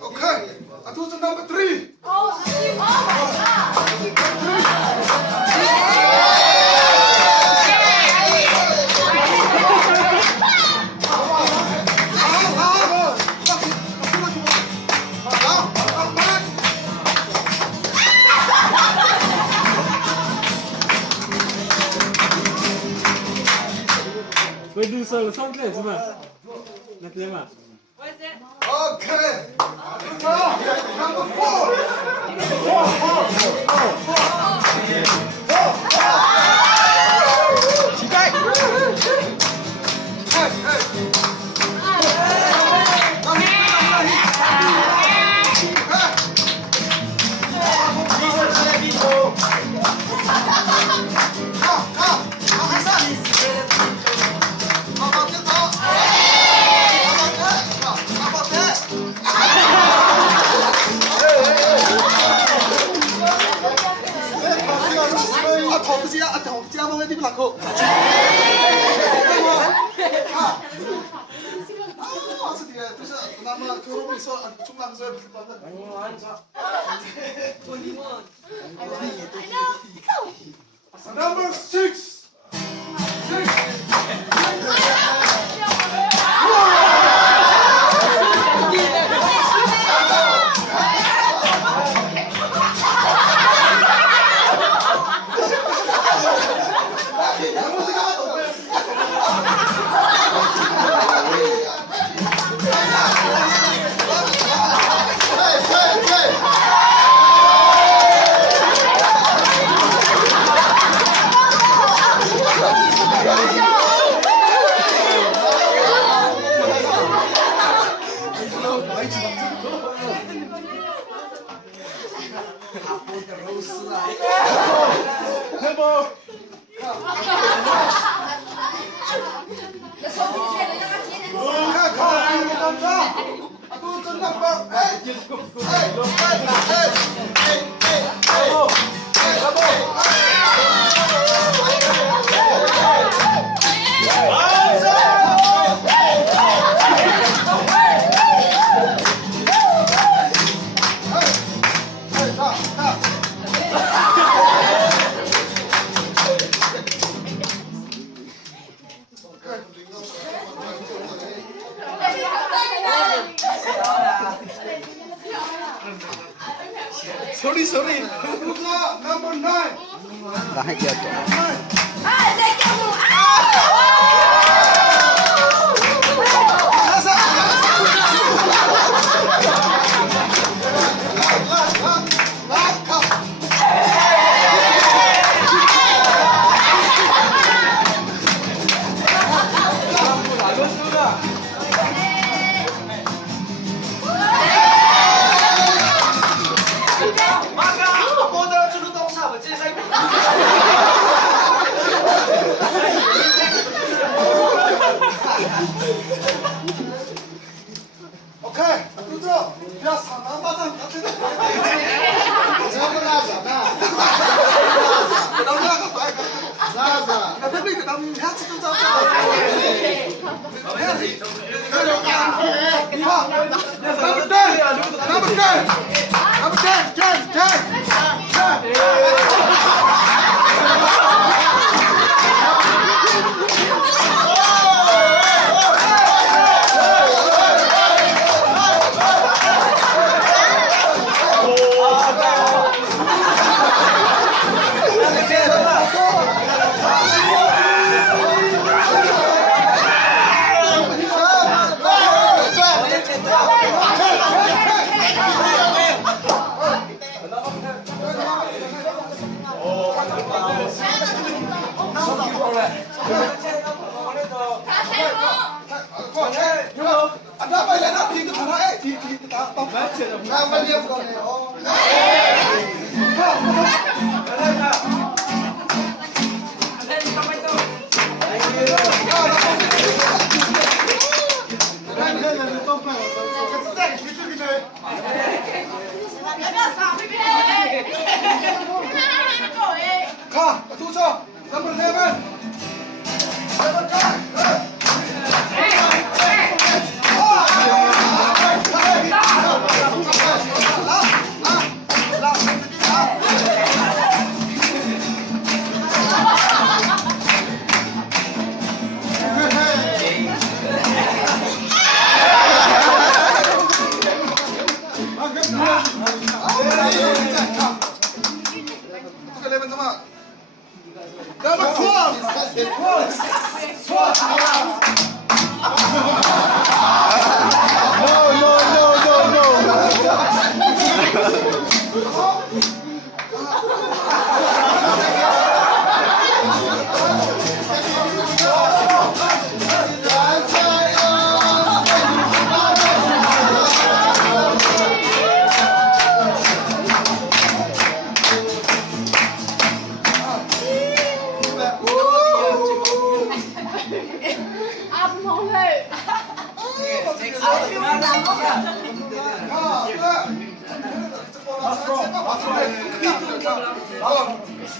Okay, atuzo number 3. Oh, Vai do solo, só um cliente, mas. Não tem mais. Okay, number 4. Number 6. Sorry. Number 9. Kahit dito. Okay, atuzo. Ya 상한 바닥 같은 거. 过去，俺那ไปเลยนะทีก็ทำให้ทีก็ทำต้องทำมาเรียบร้อยอ๋อ看，杜少，咱们这边，咱们看。这个那边怎么？咱们错。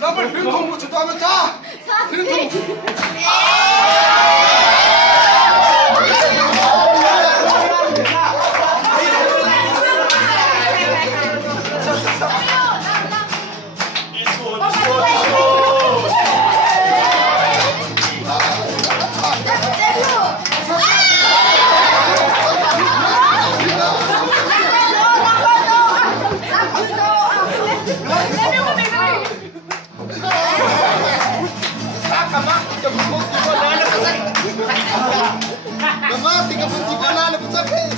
那不是平头，我去专门扎平头。Mama, 33 na po sa akin.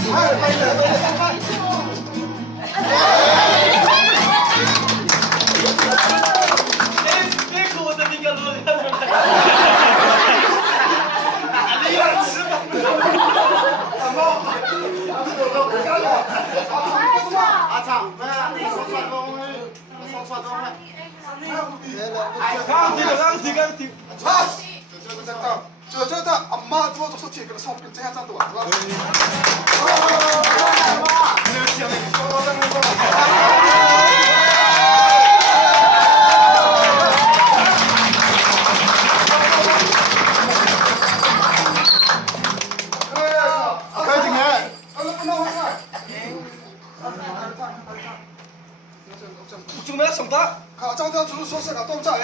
저다 엄마 누워서 소치 그래서 손끝 제가 짠도 와. 중간에 성다. 가 장장 주소 소스가 똥자.